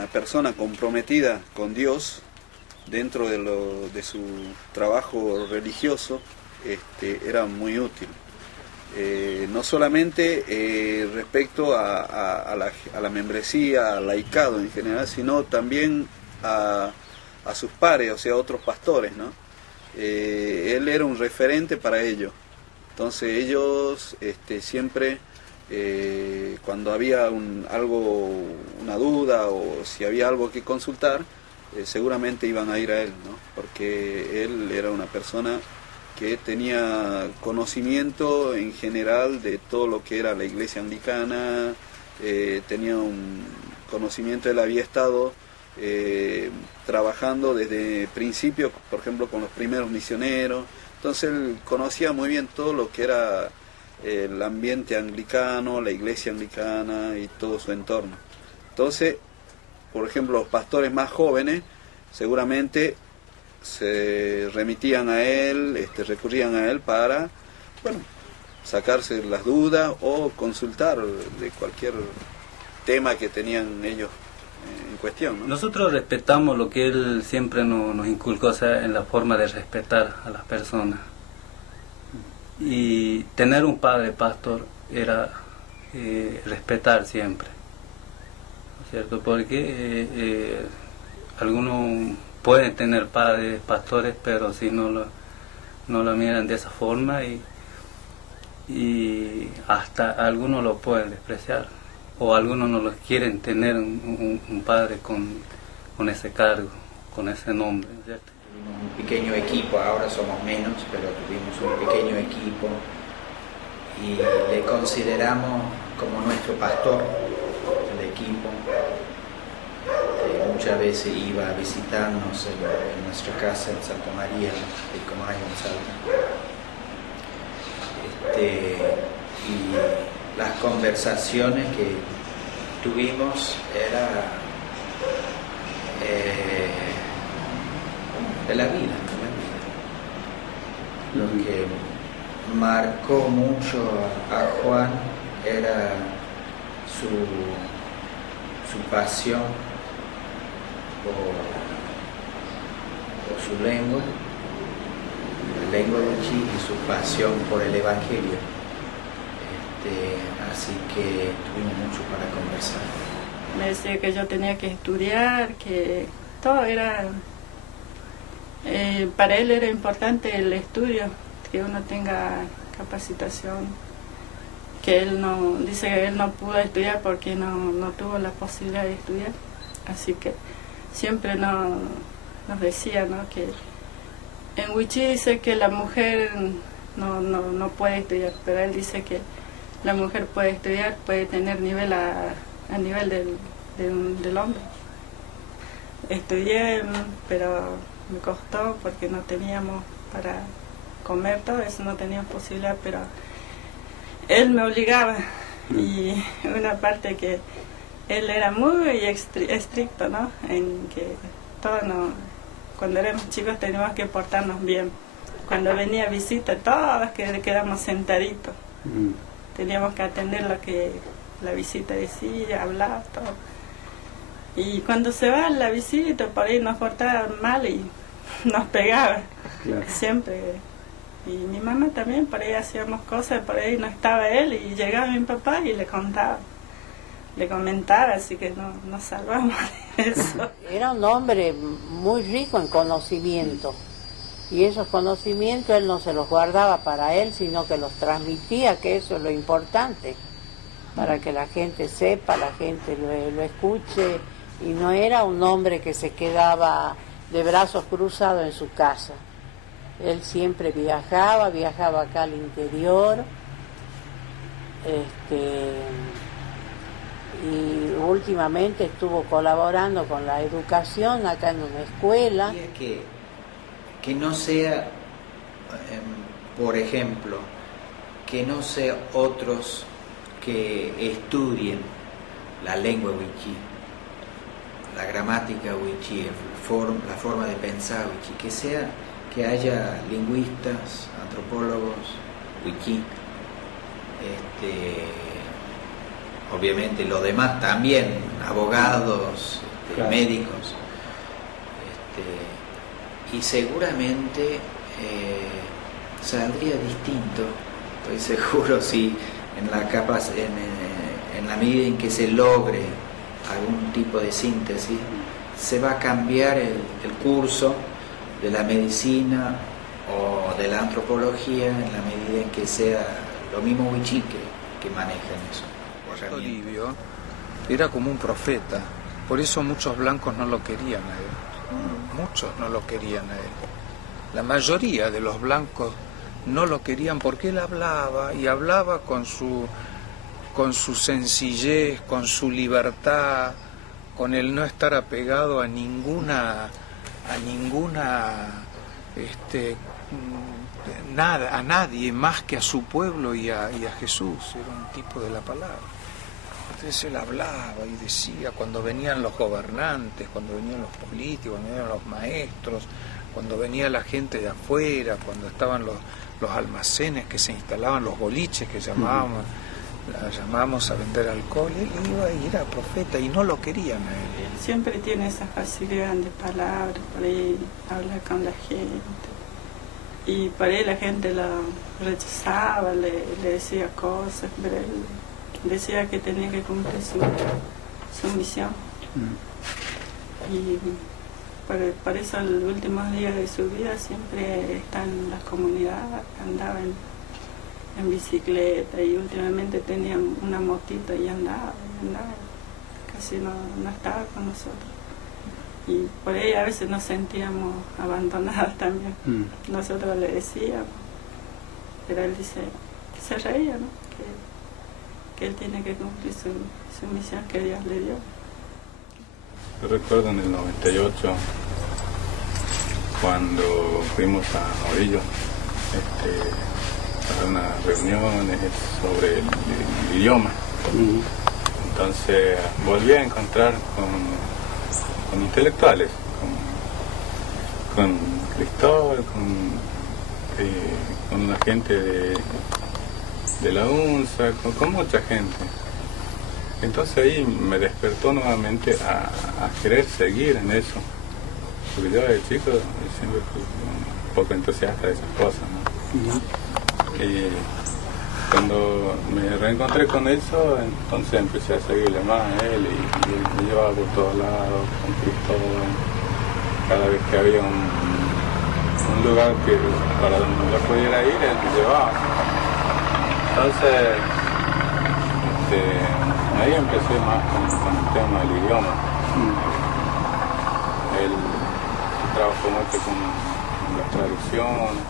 una persona comprometida con Dios dentro de su trabajo religioso, era muy útil. No solamente respecto a la membresía, al laicado en general, sino también a sus pares, o sea, a otros pastores, ¿no? Él era un referente para ellos. Entonces ellos siempre, cuando había una duda o si había algo que consultar, seguramente iban a ir a él, ¿no? Porque él era una persona que tenía conocimiento en general de todo lo que era la iglesia anglicana, tenía un conocimiento, él había estado trabajando desde principio, por ejemplo, con los primeros misioneros. Entonces él conocía muy bien todo lo que era el ambiente anglicano, la iglesia anglicana y todo su entorno. Entonces, por ejemplo, los pastores más jóvenes seguramente se remitían a él, recurrían a él para, bueno, sacarse las dudas o consultar de cualquier tema que tenían ellos en cuestión, ¿no? Nosotros respetamos lo que él siempre nos inculcó, o sea, en la forma de respetar a las personas. Y tener un padre pastor era respetar siempre, ¿no es cierto? Porque algunos pueden tener padres pastores, pero si no lo miran de esa forma y hasta algunos lo pueden despreciar, o algunos no los quieren tener un padre con ese cargo, con ese nombre, ¿cierto? Tuvimos un pequeño equipo, ahora somos menos, pero tuvimos un pequeño equipo y le consideramos como nuestro pastor, el equipo. Muchas veces iba a visitarnos en nuestra casa en Santa María, de Comayo, en Salta. Y las conversaciones que tuvimos era de la vida. Lo que marcó mucho a Juan era su pasión por su lengua, la lengua wichí, y su pasión por el Evangelio. Así que tuvimos mucho para conversar. Me decía que yo tenía que estudiar, que todo era... para él era importante el estudio, que uno tenga capacitación, que él no... Dice que él no pudo estudiar porque no tuvo la posibilidad de estudiar, así que siempre nos decía, ¿no?, que en wichí dice que la mujer no puede estudiar, pero él dice que la mujer puede estudiar, puede tener nivel a nivel del hombre. Estudié, pero me costó porque no teníamos para comer, todo eso no teníamos posibilidad, pero él me obligaba, y una parte que él era muy estricto, ¿no?, en que todos cuando éramos chicos teníamos que portarnos bien. Cuando venía visita, todos quedamos sentaditos. Teníamos que atender lo que la visita decía, hablar, todo. Y cuando se va la visita, por ahí nos portaba mal y nos pegaba. Claro. Siempre. Y mi mamá también, por ahí hacíamos cosas, por ahí no estaba él y llegaba mi papá y le contaba. Le comentaba, así que nos salvamos de eso. Era un hombre muy rico en conocimiento, y esos conocimientos él no se los guardaba para él, sino que los transmitía, que eso es lo importante, para que la gente sepa, la gente lo escuche, y no era un hombre que se quedaba de brazos cruzados en su casa. Él siempre viajaba acá al interior, y últimamente estuvo colaborando con la educación acá en una escuela. Que no sea, por ejemplo, que no sea otros que estudien la lengua wichí, la gramática wichí, la forma de pensar wichí, que haya lingüistas, antropólogos wichí, obviamente los demás también, abogados, claro, médicos, y seguramente saldría distinto, estoy seguro, si en la medida en que se logre algún tipo de síntesis, se va a cambiar el curso de la medicina o de la antropología en la medida en que sea lo mismo Huichique que manejan eso. Toribio era como un profeta, por eso muchos blancos no lo querían a él, muchos no lo querían a él. La mayoría de los blancos no lo querían porque él hablaba y hablaba con su sencillez, con su libertad, con el no estar apegado a nada, a nadie más que a su pueblo y a Jesús. Era un tipo de la palabra. Entonces él hablaba y decía, cuando venían los gobernantes, cuando venían los políticos, cuando venían los maestros, cuando venía la gente de afuera, cuando estaban los almacenes que se instalaban, los boliches que llamábamos a vender alcohol, él iba y era profeta y no lo querían a él. Siempre tiene esa facilidad de palabras, por ahí habla con la gente. Y por ahí la gente lo rechazaba, le decía cosas, pero él decía que tenía que cumplir su misión. Y por eso los últimos días de su vida siempre está en las comunidades, andaba en bicicleta y últimamente tenía una motito y andaba, casi no estaba con nosotros. Y por ahí a veces nos sentíamos abandonados también. Nosotros le decíamos, pero él se reía, ¿no? Que él tiene que cumplir su misión que Dios le dio. Yo recuerdo en el 98, cuando fuimos a Orillo para unas reuniones sobre el idioma. Entonces volví a encontrar con intelectuales, con Cristóbal, con la gente de la UNSA, con mucha gente. Entonces ahí me despertó nuevamente a querer seguir en eso, porque yo de chico siempre fui un poco entusiasta de esas cosas, ¿no? Y cuando me reencontré con eso, entonces empecé a seguirle más a él y él me llevaba por todos lados, con Cristóbal. Cada vez que había un lugar para donde yo pudiera ir, él me llevaba. Entonces, ahí empecé más con el tema del idioma. Él trabajó mucho con las traducciones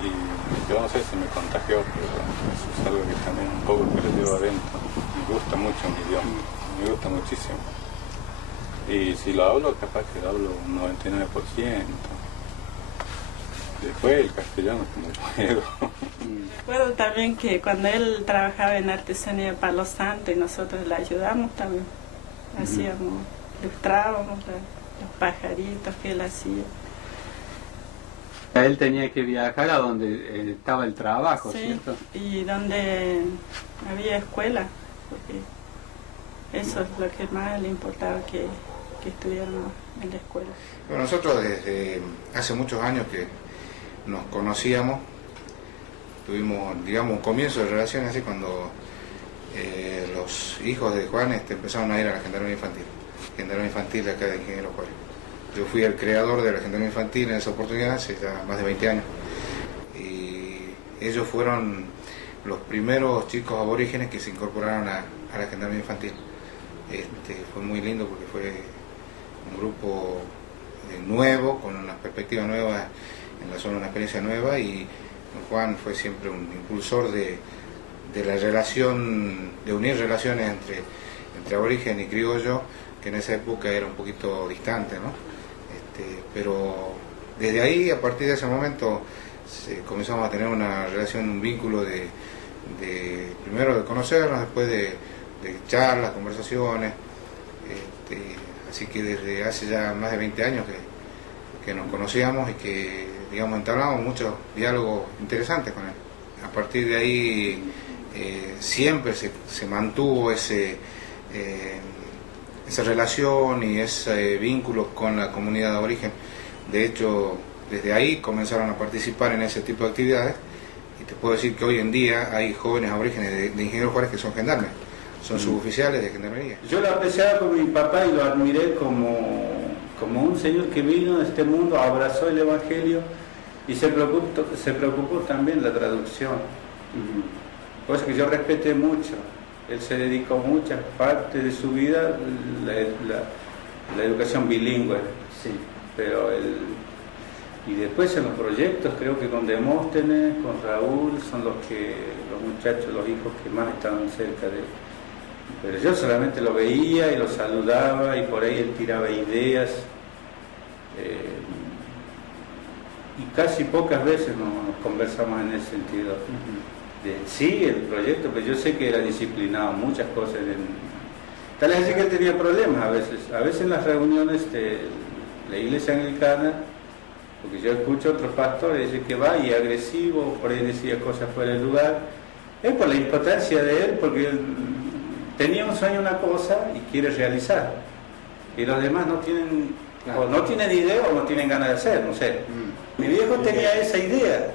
y yo no sé si me contagió, pero eso es algo que también un poco que lo llevo adentro. Me gusta mucho mi idioma, me gusta muchísimo. Y si lo hablo, capaz que lo hablo un 99%. Después el castellano como puedo. Recuerdo también que cuando él trabajaba en artesanía de Palo Santo y nosotros le ayudamos también, hacíamos, ilustrábamos los pajaritos que él hacía. Él tenía que viajar a donde estaba el trabajo, sí, ¿cierto? Y donde había escuela, porque eso es lo que más le importaba, que estudiáramos en la escuela. Bueno, nosotros desde hace muchos años que nos conocíamos, tuvimos, digamos, un comienzo de relación así cuando los hijos de Juan empezaron a ir a la Gendarmería Infantil de acá de Ingeniero Juárez. Yo fui el creador de la Gendarmería Infantil en esa oportunidad hace ya más de 20 años. Y ellos fueron los primeros chicos aborígenes que se incorporaron a la Gendarmería Infantil. Fue muy lindo porque fue un grupo nuevo, con una perspectiva nueva en la zona, una experiencia nueva, y Juan fue siempre un impulsor de la relación, de unir relaciones entre aborigen y criollo, que en esa época era un poquito distante, ¿no? Pero desde ahí, a partir de ese momento, comenzamos a tener una relación, un vínculo primero de conocernos, después de charlas, conversaciones, así que desde hace ya más de 20 años que nos conocíamos y que, digamos, entablamos muchos diálogos interesantes con él. A partir de ahí siempre se mantuvo ese esa relación y ese vínculo con la comunidad de aborigen. De hecho, desde ahí comenzaron a participar en ese tipo de actividades, y te puedo decir que hoy en día hay jóvenes aborígenes de Ingeniero Juárez que son gendarmes, son suboficiales de gendarmería. Yo lo apreciaba como mi papá y lo admiré como un señor que vino a este mundo, abrazó el Evangelio y se preocupó también la traducción. Cosa que yo respeté mucho. Él se dedicó muchas partes de su vida a la educación bilingüe, sí, pero y después en los proyectos, creo que con Demóstenes, con Raúl, son los muchachos, los hijos que más estaban cerca de él. Pero yo solamente lo veía y lo saludaba, y por ahí él tiraba ideas, y casi pocas veces nos conversamos en ese sentido. Sí, el proyecto, pero yo sé que era disciplinado, muchas cosas. Tal vez que él tenía problemas a veces en las reuniones de la iglesia anglicana, porque yo escucho a otros pastores decir que va y agresivo, por ahí decía cosas fuera de lugar. Es por la impotencia de él, porque él tenía un sueño, una cosa, y quiere realizar, y los demás no tienen, o no tienen idea o no tienen ganas de hacer, no sé. Mi viejo tenía esa idea,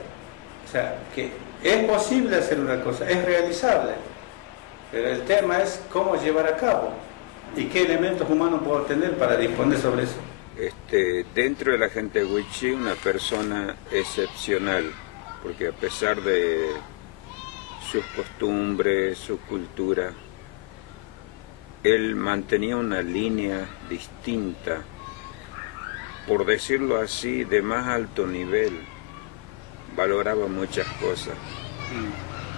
o sea, que es posible hacer una cosa, es realizable, pero el tema es cómo llevar a cabo y qué elementos humanos puedo tener para disponer sobre eso. Dentro de la gente wichí, una persona excepcional, porque a pesar de sus costumbres, su cultura, él mantenía una línea distinta, por decirlo así, de más alto nivel. Valoraba muchas cosas,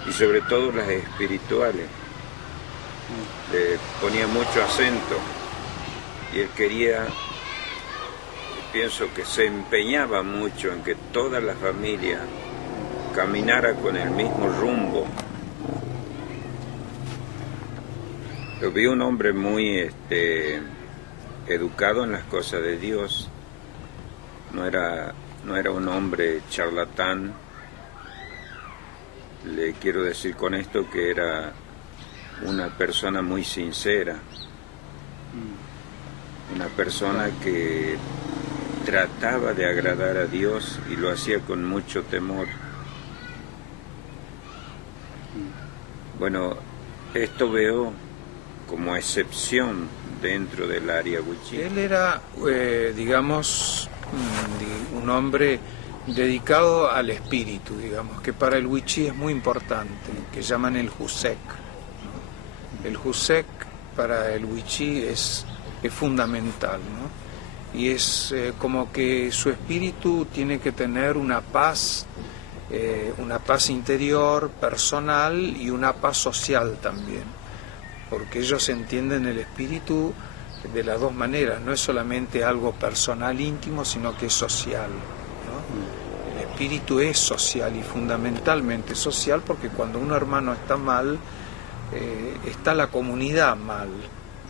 y sobre todo las espirituales. Le ponía mucho acento, y él quería, pienso que se empeñaba mucho en que toda la familia caminara con el mismo rumbo. Lo vi un hombre muy educado en las cosas de Dios. No era un hombre charlatán. Le quiero decir con esto que era una persona muy sincera, una persona que trataba de agradar a Dios y lo hacía con mucho temor. Bueno, esto veo como excepción dentro del área wichí. Él era, digamos, un hombre dedicado al espíritu, digamos, que para el wichí es muy importante, que llaman el Husek. El Husek para el wichí es fundamental, ¿no? Y es como que su espíritu tiene que tener una paz interior, personal, y una paz social también, porque ellos entienden el espíritu de las dos maneras, no es solamente algo personal, íntimo, sino que es social, ¿no? El espíritu es social y fundamentalmente social, porque cuando un hermano está mal, está la comunidad mal,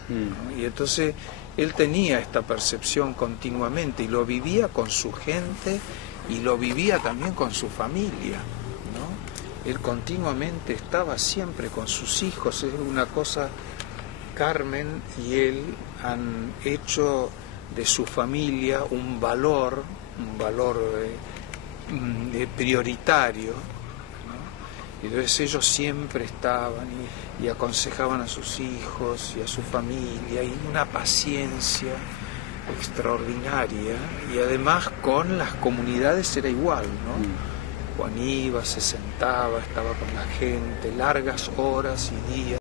¿no? Y entonces él tenía esta percepción continuamente y lo vivía con su gente y lo vivía también con su familia, ¿no? Él continuamente estaba siempre con sus hijos. Es una cosa, Carmen y él han hecho de su familia un valor prioritario, ¿no? Y entonces ellos siempre estaban y aconsejaban a sus hijos y a su familia, y una paciencia extraordinaria, y además con las comunidades era igual, ¿no? Juan iba, se sentaba, estaba con la gente largas horas y días.